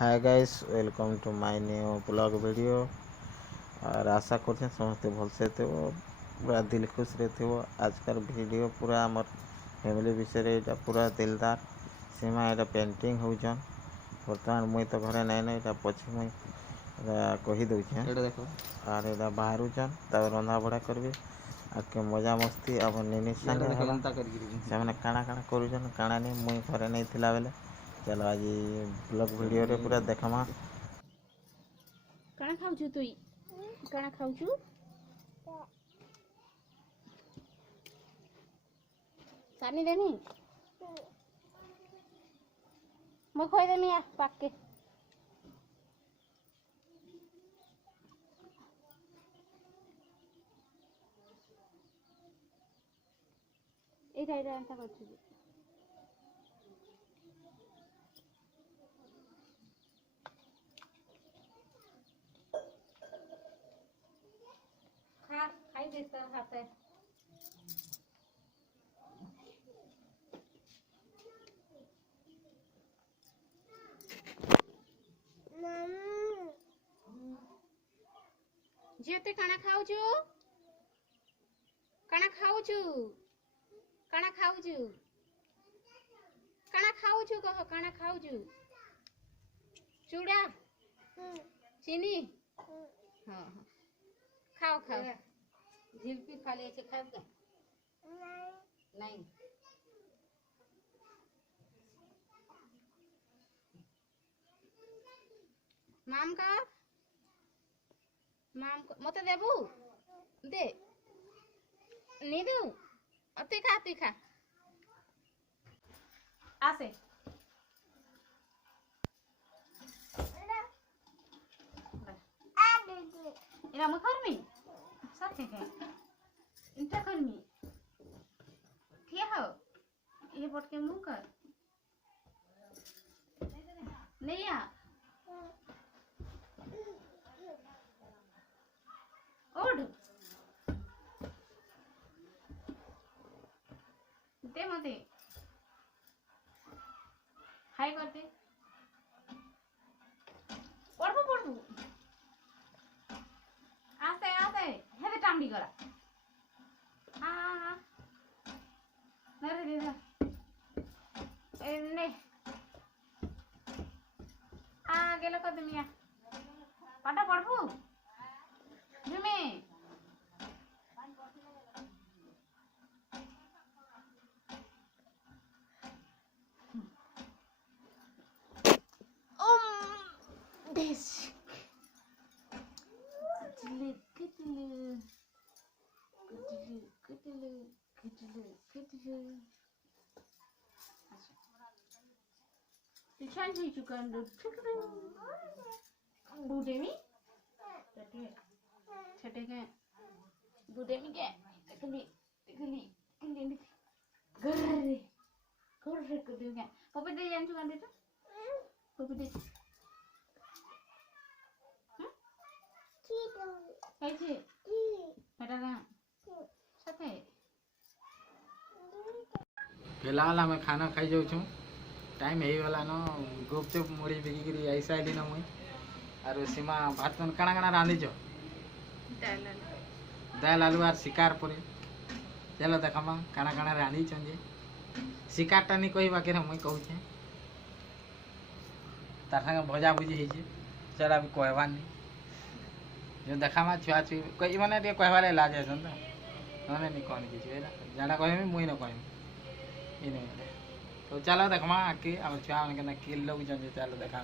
Hi guys, welcome to my new blog video. और आशा करते समस्ते भलसे थे पूरा दिल खुश रहते हो। आजकल वीडियो पूरा आमर फैमिली विषय यहाँ पूरा दिलदार सीमा यहाँ पेंटिंग होचन। बर्तमान मुई तो घरे नाइन यहाँ पछे मुई कही दूचे और यहाँ बाहरुचन तब रंधा बढ़ा करबे आके मजा मस्ती अब निनी संगे काଣା काଣା करुचन काଣା नहीं मुई घरे नहीं थिला बेले। चलो आज ब्लॉग वीडियो रे पूरा देखमा। काଣା खाउछु तुई काଣା खाउछु सानी देनी मैं खोई देनी आ पाक के एटा एटा एंता करछु खा खाई देता हाथे जेते काना खाउछु काना खाउछु काना खाउछु काना खाउछु कह काना खाउछु चूड़ा चीनी हाँ हाँ खाओ खाओ झिलपी खा ले छे खाब का नहीं माम को मते देबू दे नहीं दू अब तू खा आसे इरा मु करमी साथे के इंटा करमी ठिया हो ये बट के मुंह कर नहीं आ ओढ़ दे मते हाय करते पढ़बू आसे आसे हेदे टांगडी गला हाँ नरे दे ने गेलो कदमिया पाटा पढ़बू जुमे छान ही चुका बूढ़े में छठे के बूढ़े में क्या कली गर्रे को दे क्या पपी दे जान चुका दे तो पपी दे कैसे हटा ना सके फिलहाल आम खाना खाई जाऊँ टाइम हो गला न गुपचुप मुड़ी बिकी आई साइली न मुई और सीमा भात कौन काଣା काଣା रांधिच दाल आलू आर शिकार पर चलो देखमा काଣା काଣା रांधिच जे शिकारटा नहीं कहवा के मुई कहूचे तार संगे भजा भुजी होइए चल अभी कहवा नहीं जो देखामा छुआ छुई कई मैंने कहवा लाज है नहीं कहनी किसी जाना कहमी मुई न कहमी इन तो चलो देखमा आके अब छुआ मैंने किल लोग चलो देखा